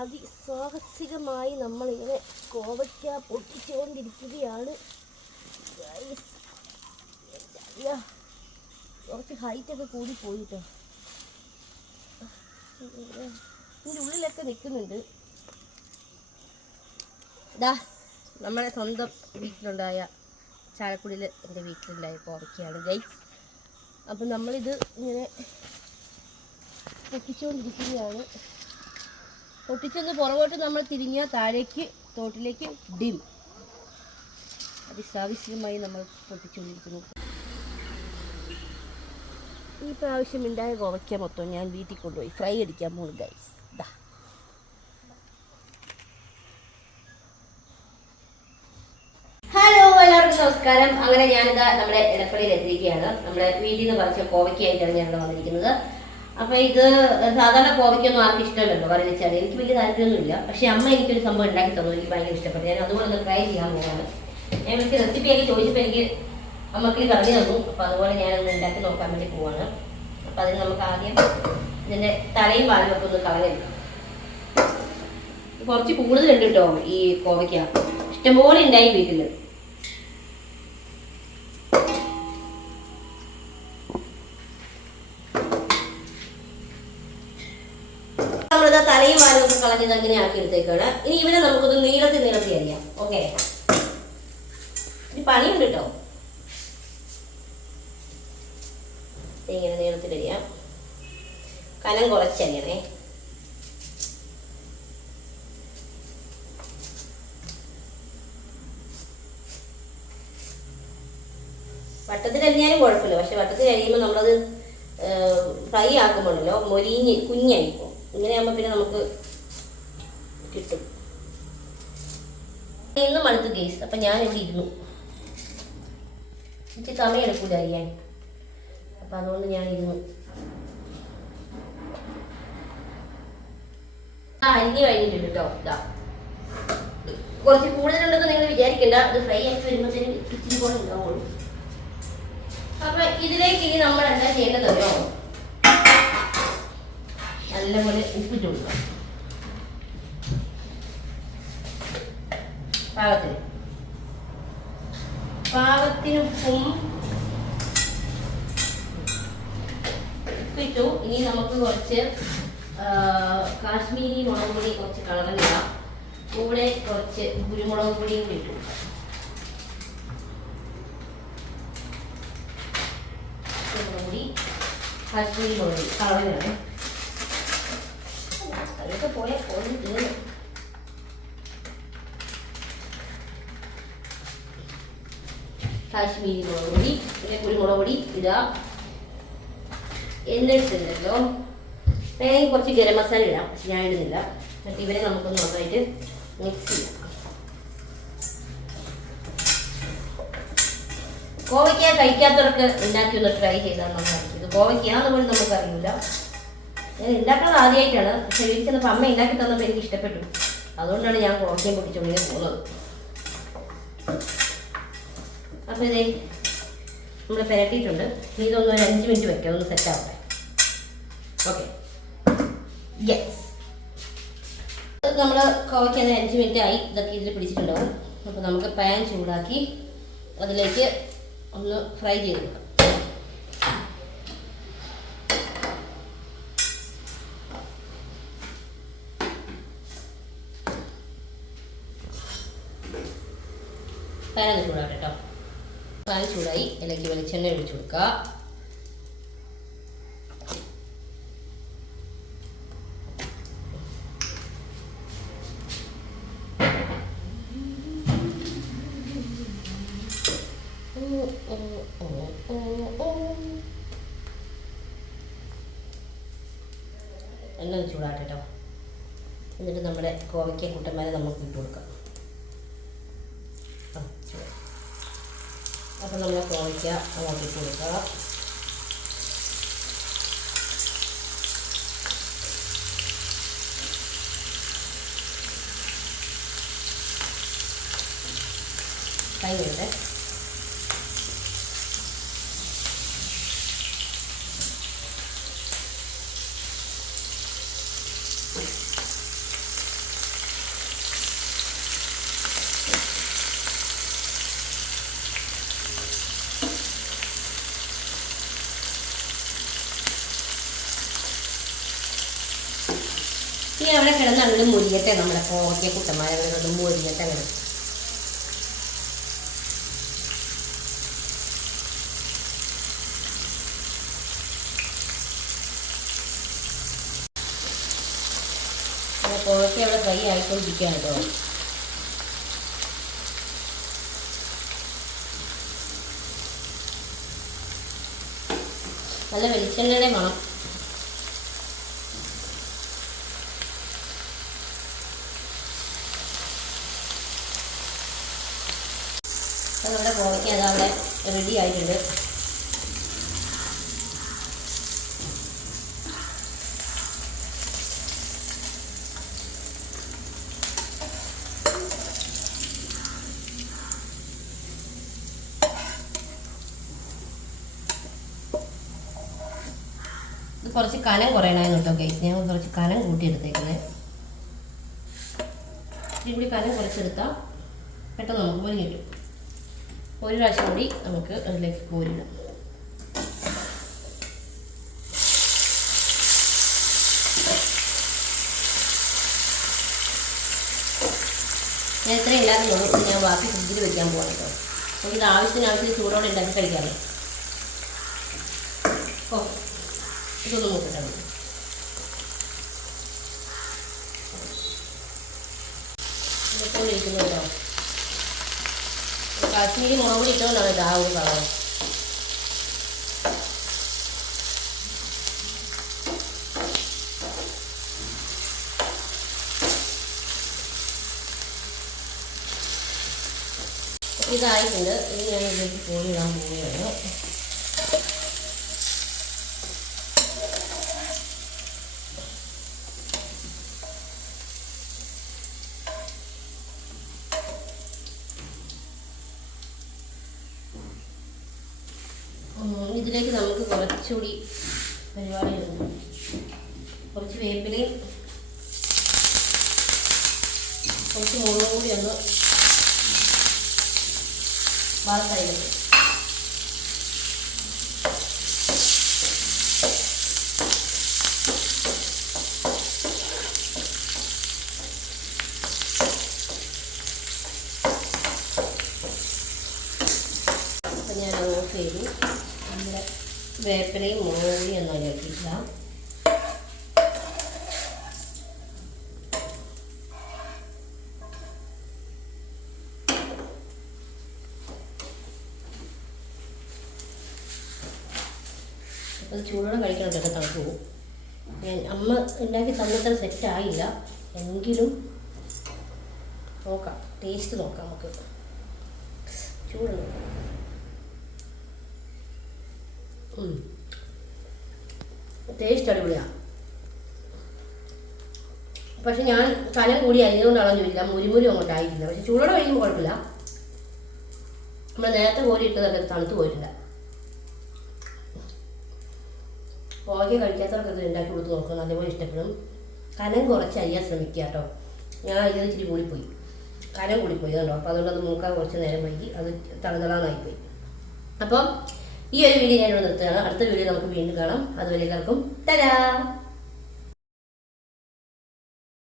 അതിസാഹസികമായി നമ്മളിങ്ങനെ കോവയ്ക്ക പൊട്ടിച്ചുകൊണ്ടിരിക്കുകയാണ്. കുറച്ച് ഹൈറ്റൊക്കെ കൂടി പോയിട്ടോ. ഇതിന്റെ ഉള്ളിലൊക്കെ നിൽക്കുന്നുണ്ട്. ദാ നമ്മളെ സ്വന്തം വീട്ടിലുണ്ടായ ചാലക്കുടിയിൽ എന്റെ വീട്ടിലുണ്ടായ കോവയ്ക്കയാണ് ഗൈസ്. അപ്പം നമ്മളിത് ഇങ്ങനെ പൊട്ടിച്ചുകൊണ്ടിരിക്കുകയാണ്. പൊട്ടിച്ചൊന്ന് പുറകോട്ട് നമ്മൾ തിരിഞ്ഞാൽ താഴേക്ക് തോട്ടിലേക്ക് ഡിം. അതിസാവശ്യമായി നമ്മൾ പൊട്ടിച്ചുകൊണ്ടിരിക്കുന്നു ഈ പ്രാവശ്യം ഉണ്ടായ കോവയ്ക്ക മൊത്തം ഞാൻ വീട്ടിൽ കൊണ്ടുപോയി. ഫ്രൈ അടിക്കാൻ പോകും ഗൈസ് ദാ. ഹലോ എല്ലാവർക്കും നമസ്കാരം. അങ്ങനെ ഞാനിതാ നമ്മുടെ ഇടപ്പള്ളിയിൽ എത്തിയിരിക്കുകയാണ്. നമ്മുടെ വീട്ടിൽ നിന്ന് പറിച്ച കോവയ്ക്കായിട്ടാണ് ഞാൻ ഇവിടെ വന്നിരിക്കുന്നത്. അപ്പൊ ഇത് സാധാരണ കോവയ്ക്കൊന്നും ആർക്കും ഇഷ്ടമല്ലല്ലോ കറി വെച്ചാൽ എനിക്ക് വലിയ താല്പര്യമൊന്നുമില്ല. പക്ഷെ അമ്മ എനിക്കൊരു സംഭവം ഉണ്ടാക്കി തന്നു. എനിക്ക് ഭയങ്കര ഇഷ്ടപ്പെട്ടു. ഞാൻ അതുപോലെ ഒന്ന് ട്രൈ ചെയ്യാൻ പോവാണ്. ഞാൻ വിളിച്ച് റെസിപ്പിയൊക്കെ ചോദിച്ചപ്പോൾ എനിക്ക് അമ്മയ്ക്ക് പറഞ്ഞു തന്നു. അപ്പൊ അതുപോലെ ഞാൻ ഒന്ന് ഉണ്ടാക്കി നോക്കാൻ വേണ്ടി പോവാണ്. അപ്പൊ അതിന് നമുക്ക് ആദ്യം ഇതിന്റെ തലയും പാലും ഒക്കെ ഒന്ന് കളഞ്ഞെടുക്കാം കുറച്ച് കൂടുതലുണ്ട് കേട്ടോ ഈ കോവയ്ക്ക. ഇഷ്ടംപോലെ ഉണ്ടായി വീട്ടിൽ. തലയും കളഞ്ഞത് അങ്ങനെ ആക്കി എടുത്തേക്കാണ്. ഇനി ഇവനെ നമുക്കൊന്ന് നീളത്തിൽ നീളത്തി അറിയാം ഓക്കെ ഇനി പണിയുണ്ട് കേട്ടോ ഇങ്ങനെ നീളത്തിൽ അരിയാം. കനം കുറച്ചറിയണേ വട്ടത്തിൽ അരിഞ്ഞാലും കുഴപ്പമില്ല. പക്ഷെ വട്ടത്തിൽ അരിയുമ്പോൾ നമ്മളത് ഫ്രൈ ആക്കുമ്പോഴല്ലോ മൊരിഞ്ഞ് കുഞ്ഞായിപ്പോൾ ഇങ്ങനെയാകുമ്പോൾ പിന്നെ നമുക്ക് കിട്ടും. ഇന്നും അടുത്ത് ഗേസ് അപ്പം ഞാൻ ഇവിടെ ഇരുന്നു. എനിക്ക് സമയം എടുക്കൂല അറിയാൻ. അപ്പം അതുകൊണ്ട് ഞാൻ ഇരുന്നു അരിഞ്ഞ് കഴിഞ്ഞിട്ടുണ്ട് കേട്ടോ കുറച്ച് കൂടുതലുണ്ടെന്ന് നിങ്ങൾ വിചാരിക്കണ്ട. അത് ഫ്രൈ ആക്കി വരുമ്പോഴത്തേനും ഇച്ചിരി പോലെ ഉണ്ടാവുള്ളൂ. അപ്പൊ ഇതിലേക്ക് ഇനി നമ്മൾ എന്താ ചെയ്യേണ്ടത് അറിയോ നല്ലപോലെ ഉപ്പിട്ട് കൊടുക്കുക പാകത്തിന്. പാകത്തിന് ഉപ്പും ഉപ്പിട്ടു. ഇനി നമുക്ക് കുറച്ച് കാശ്മീരി മുളക് പൊടി കുറച്ച് കളറിലിടാം. കൂടെ കുറച്ച് കുരുമുളക് പൊടിയും ഇട്ടു കൊടുക്കാം. പൊടി കാശ്മീരി മുളക് കളറിലാണ്. പോയ പോയി തീർന്നു കാശ്മീരി മുളക് പൊടി പിന്നെ കുരുമുളക് പൊടി ഇടുക എന്നിട്ടുണ്ടല്ലോ വേണമെങ്കിൽ കുറച്ച് ഗരം മസാല ഇടാം പക്ഷെ ഞാൻ ഇടുന്നില്ല. എന്നിട്ട് ഇവരെ നമുക്കൊന്ന് നന്നായിട്ട് മിക്സ് ചെയ്യാം. കോവയ്ക്ക കഴിക്കാത്തവർക്ക് ഉണ്ടാക്കി ഒന്ന് ട്രൈ ചെയ്താൽ നന്നായിരിക്കും. ഇത് കോവയ്ക്കാന്ന് പോലും നമുക്ക് അറിയില്ല ഞാൻ ഉണ്ടാക്കുന്നത് ആദ്യമായിട്ടാണ് പക്ഷെ വീട്ടിൽ അമ്മ ഉണ്ടാക്കി തന്നപ്പോൾ എനിക്ക് ഇഷ്ടപ്പെട്ടു. അതുകൊണ്ടാണ് ഞാൻ കോവയ്ക്കയും പൊട്ടിച്ചുകൊണ്ടേ പോകുന്നത് അപ്പോൾ ഇതേ നമ്മൾ പെരട്ടിയിട്ടുണ്ട്. ഇതൊന്ന് ഒരു അഞ്ച് മിനിറ്റ് വെക്കാം. ഒന്ന് സെറ്റ് ആവട്ടെ. ഓക്കെ യെസ് നമ്മൾ കോവയ്ക്ക് അത് അഞ്ച് മിനിറ്റ് ആയി. ഇതൊക്കെ ഇതിൽ പിടിച്ചിട്ടുണ്ടാവും. അപ്പോൾ നമുക്ക് പാൻ ചൂടാക്കി അതിലേക്ക് ഒന്ന് ഫ്രൈ ചെയ്ത് കൊടുക്കാം പാൻ ഒന്ന് ചൂടാവട്ടെ കേട്ടോ പാൻ ചൂടായി. ഇലക്ക് വെളിച്ചെണ്ണ ഒഴിച്ചു കൊടുക്കുക. എണ്ണ ചൂടാട്ടെ കേട്ടോ എന്നിട്ട് നമ്മുടെ കോവയ്ക്ക കുട്ടന്മാരെ നമുക്ക് ഇട്ട് കൊടുക്കാം ആ, ചൂടായി. അപ്പോൾ നമ്മൾ കോവയ്ക്ക ഇട്ട് കൊടുക്കുക കൈ ഈ അവിടെ കിടന്ന് അങ്ങനെ മുരിയട്ടെ നമ്മളെ കോവയ്ക്ക കുട്ടന്മാരെ കിടന്ന് മുരിയട്ടെ അങ്ങനെ കോവയ്ക്ക അവിടെ ഫ്രൈ ആയിക്കൊണ്ടിരിക്കുകയാണ് കേട്ടോ. നല്ല വെളിച്ചെണ്ണയുടെ മണം അപ്പോൾ നമ്മുടെ കോവയ്ക്ക് അത് അവിടെ റെഡി ആയിട്ടുണ്ട്. ഇത് കുറച്ച് കനം കുറയണം കേട്ടോ ഗൈസ് ഞാൻ കുറച്ച് കനം കൂട്ടിയെടുത്തേക്കുന്നത് കൂടി കനം കുറച്ചെടുത്താൽ പെട്ടെന്ന് നമുക്ക് പൊരി കിട്ടും. ഒരു പ്രാവശ്യം കൂടി നമുക്ക് അതിലേക്ക് കോരിടാം. ഞാൻ ഇത്രയും ഇല്ലാതെ നോക്കി ഞാൻ ബാക്കി ഫ്രിഡ്ജിൽ വെക്കാൻ പോകണം കേട്ടോ. നമുക്ക് ഇത് ആവശ്യത്തിന് ആവശ്യത്തിന് ചൂടോടെ ഉണ്ടാക്കി കഴിക്കാമല്ലോ. ഓ ഇതൊന്ന് നോക്കട്ടെ നമുക്ക്. ഇതൊക്കെ ഇരിക്കുന്നു കേട്ടോ കാശ്മീരി മുളക് പൊടി ഇട്ടുകൊണ്ടാണ് ഇത് ആ ഒരു കളർ ഇതായിട്ടുണ്ട് ഇത് ഞാൻ ഇതിലേക്ക് കോഴി ഇടാൻ പോവുകയാണ് ഇതിലേക്ക് നമുക്ക് കുറച്ചുകൂടി പരിപാടി കുറച്ച് വേപ്പിലയും കുറച്ച് മുളകും കൂടി ഒന്ന് അപ്പം ഞാൻ ഓഫ് ചെയ്തു. നമ്മുടെ വേപ്പിലയും മുളകും കൂടി ഒന്ന് അതിലേക്കിടാം അത് ചൂടോടെ കഴിക്കണം കേട്ടോ തണുത്ത് പോകും ഞാൻ അമ്മ ഉണ്ടാക്കി തന്നത്ര സെറ്റായില്ല എങ്കിലും നോക്കാം ടേസ്റ്റ് നോക്കാം നമുക്ക്. ചൂടുണ്ട് ടേസ്റ്റ് അടിപൊളിയാണ് പക്ഷെ ഞാൻ കനം കൂടി അരിഞ്ഞുകൊണ്ടാണോ ചോദിച്ചില്ല മുരിമുരി അങ്ങോട്ട് ആയിട്ടില്ല. പക്ഷെ ചൂടോടെ കഴിക്കുമ്പോൾ കുഴപ്പമില്ല. നമ്മൾ നേരത്തെ കോരി ഇട്ടതൊക്കെ തണുത്ത് പോയിട്ടില്ല. പോകെ കഴിക്കാത്തവർക്കൊക്കെ ഉണ്ടാക്കി കൊടുത്ത് നോക്കണം. അതേപോലെ ഇഷ്ടപ്പെടും. കനം കുറച്ച് അരിയാൻ ശ്രമിക്കുക കേട്ടോ. ഞാൻ അരിയത് ഇച്ചിരി കൂടിപ്പോയി കനം കൂടിപ്പോയി. കണ്ടോ അപ്പോൾ അതുകൊണ്ട് അത് മൂക്കാൻ കുറച്ച് നേരം വൈകി. അത് തളതളാന്നായിപ്പോയി അപ്പം ഈ ഒരു വീഡിയോ ഞാനിവിടെ നിർത്തുകയാണ്. അടുത്ത വീഡിയോ നമുക്ക് വീണ്ടും കാണാം. അതുവരെ എല്ലാവർക്കും തരാ